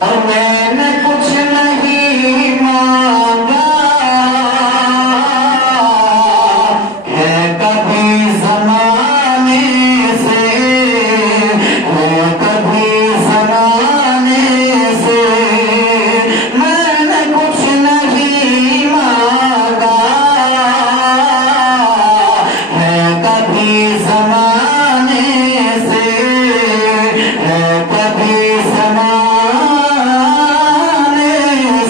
और मैंने कुछ नहीं मांगा है कभी ज़माने से, है कभी ज़माने से। मैंने कुछ नहीं मांगा है कभी ज़माने से, है कभी ज़माने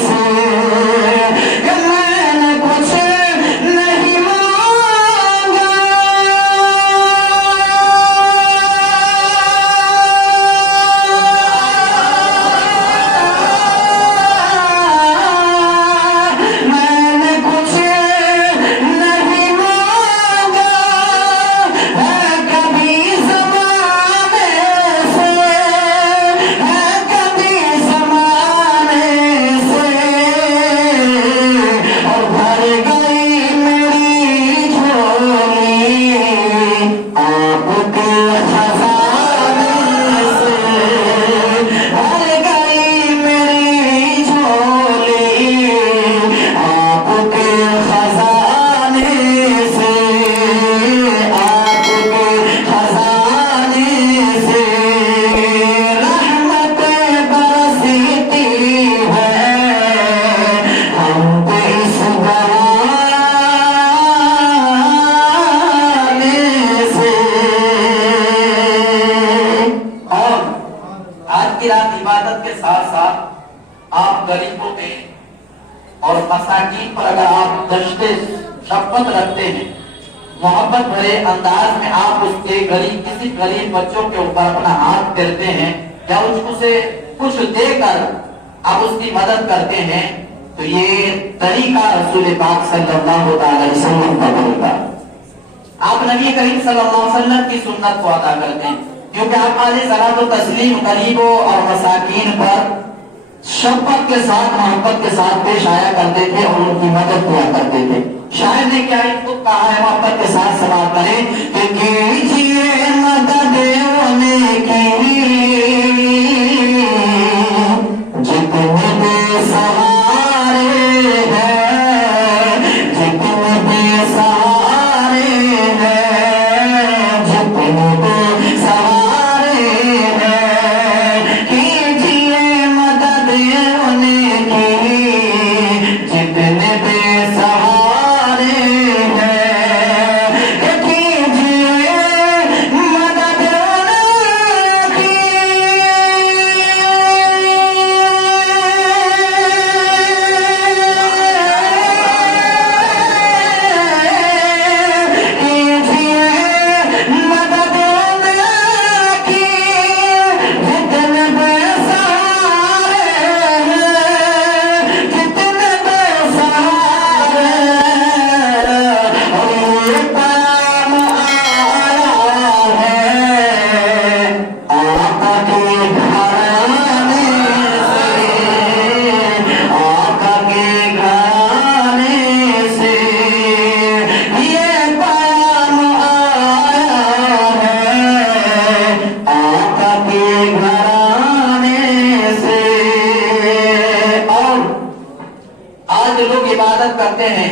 से। कि मैंने कुछ नहीं मांगा। मैंने कुछ नहीं मांगा है कभी ज़माने से, है कभी ज़माने से। और भर गई मेरी झोली आपके खजाने से, भर गई मेरी झोली आपके खजाने से, आपके खजाने से। रहमतें बरसती है हम पे इस बहाने से। और आज की रात इबादत के साथ साथ आप गरीबों पे और मसाकीन पर अगर आप दश्ते शफ़क़त रखते हैं, मोहब्बत भरे अंदाज में आप उसके गरीब किसी गरीब बच्चों के ऊपर अपना हाथ फेरते हैं या उससे कुछ देकर आप उसकी मदद करते हैं, तो ये तरीका रसूल पाक सल्लल्लाहु अलैहि वसल्लम का तरीका। आप नबी करीम सल्लल्लाहु अलैहि वसल्लम की सुन्नत को अदा करते हैं, क्योंकि आप अलैहि तस्लीम गरीबों और मसाकीन पर शफ़क़त के साथ मोहब्बत के साथ पेश आया करते थे और उनकी मदद किया करते थे। शायर ने क्या खुद कहा है, मोहब्बत के साथ सवाल करें कि कीजिए मदद उनकी जितने बेसहारे हैं, जितने बेसहारे हैं, जितने बेसहारे हैं। कीजिए मदद उनकी जितने बेसहारे हैं। कीजिए मदद उनकी। इबादत करते हैं,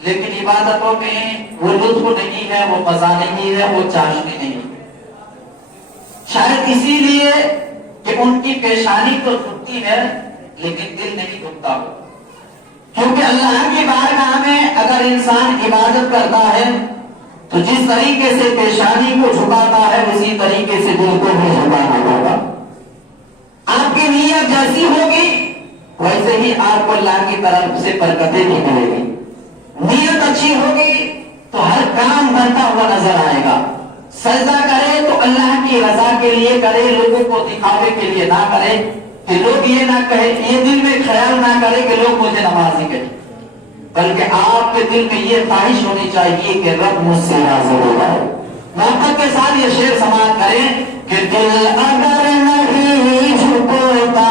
लेकिन इबादतों में वो लुत्फ नहीं है, वो मजा नहीं है, वो चाशनी नहीं है। शायद इसीलिए कि उनकी पेशानी तो झुकती है लेकिन दिल नहीं झुकता हो, क्योंकि अल्लाह की बारगाह में अगर इंसान इबादत करता है तो जिस तरीके से पेशानी को झुकाता है उसी तरीके से दिल को भी झुकाना होगा। आपकी नीयत जैसी होगी वैसे ही आपको अल्लाह की तरफ से बरकतें भी मिलेगी। नीयत अच्छी होगी तो हर काम बनता हुआ नजर आएगा। सजदा करे तो अल्लाह की रजा के लिए करे, लोगों को दिखावे के लिए ना करे कि लोग ये ना कहे, ये दिल में ख्याल ना करे कि लोग मुझे नमाजी कहें, बल्कि आपके दिल में ये ख्वाहिश होनी चाहिए कि रब मुझसे राज़ी हो जाए। मोहब्बत के साथ ये शेर समाप्त करें कि दिल अगर नहीं झुकता